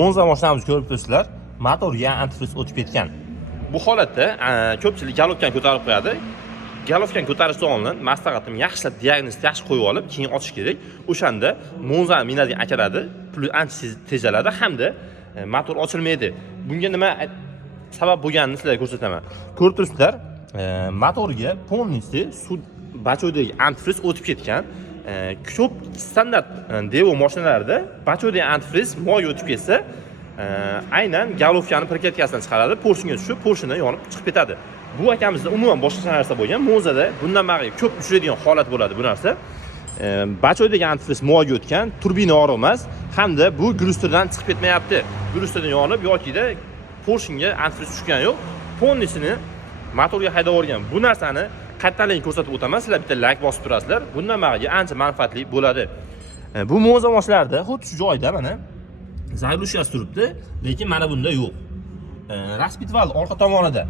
Monza mashinamizni ko'rib turibsizlar. Motorga antifriz o'tib ketgan. Bu holatda ko'pchilik galopkani ko'tarib qo'yadi. Galopkani ko'tarishdan oldin maslahatim yaxshilab diagnozni yaxshi qo'yib olib, keyin ochish kerak. O'shanda Monza minadigan akaladi, pul ancha tejaladi hamda motor ochilmaydi. Bunga nima sabab bo'lganini sizlarga ko'rsataman. Ko'rib turibsizlar, motorga polnisi sud bachodagi antifriz o'tib ketgan. Ko'p standart Devo mashinalarida bachodagi antifriz moy o'tib ketsa, aynan galovkani prikatkasidan chiqaradi, porshunga tushib, porshini yonib chiqib ketadi. Bu akamizda umuman boshqa narsa bo'lgan. Monzada bundan bari ko'p uchraydigan holat bo'ladi bu narsa. Bachodagi antifriz moyga o'tgan, turbina oriqmas hamda bu glyusterdan chiqib ketmayapti. Glyusterdan yonib yokida porshunga antifriz tushgan yo'q. Polnisini motorga haydab yuborgan. Bu narsani qaytadan ko'rsatib o'taman. Sizlar bitta like bosib turasizlar. Bundan bari ancha manfaatli bo'ladi. Bu Monza mashinalarida xuddi shu joyda mana zaglushkasi turibdi, lekin mana bunda yo'q. Raspitval orqa tomonida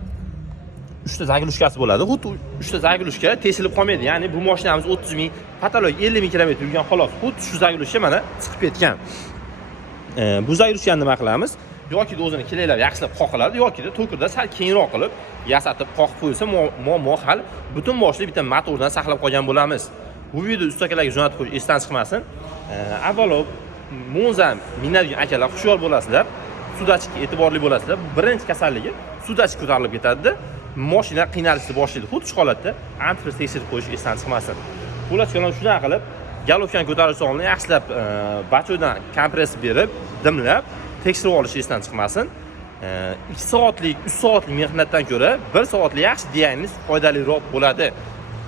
3 ta zaglushkasi bo'ladi. Xuddi 3 ta zaglushka tesilib qolmaydi. Ya'ni bu mashinamiz 30 ming, patolog 50 ming kilometr yurgan xolos. Xuddi shu zaglushka mana chiqib ketgan. Bu zaglushkani nima qilamiz? Yoki o'zini kelaylar yaxshilab qoqiladi, yoki to'kirda sal keyinroq qilib yasatib qoqib qo'ysa muammo hal. Butun boshli bitta motordan saqlab qolgan bo'lamiz. Bu videoda ustakalarga jo'natib qo'yish esdan chiqmasin. Avvalo Monza minadigan akalar hushyor bo'lasizlar. Sudachka e'tiborli bo'lasizlar. Birinchi kasalligi sudachka ko'tarilib ketadi. Mashina qiynalishni boshlaydi. Xuddi shu holatda antifriz tekshirib qo'yish esdan chiqmasin. Xullas shunday qilib, galovkani ko'tarishdan oldin yaxshilab bachodan kompress berib, dimlab tekshirib olish esdan chiqmasin. 2 soatlik, 3 soatlik mehnatdan ko'ra 1 soatlik yaxshi diagnoz foydaliroq bo'ladi.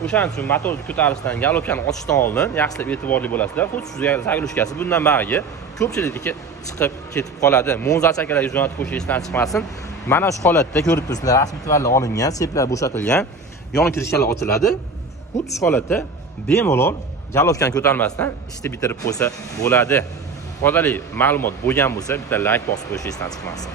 O'shaning uchun motorni ko'tarishdan, galopkani ochishdan oldin yaxshilab e'tiborli bo'lasizlar. Xuddi shu zaglushkasi bundan bariga ko'pchilikniki chiqib ketib qoladi. Monza akalarga jo'natib qo'yish esdan chiqmasin. Mana shu holatda ko'rib turibsizlar, raspitvallar olingan, seplar bo'shatilgan, yon kirishlar ochiladi. Xuddi shu holatda bemalol galovkani ko'tarmasdan ishni bitirib qo'ysa bo'ladi. Foydali ma'lumot bo'lgan bo'lsa, bitta like bosib qo'yish esdan chiqmasin.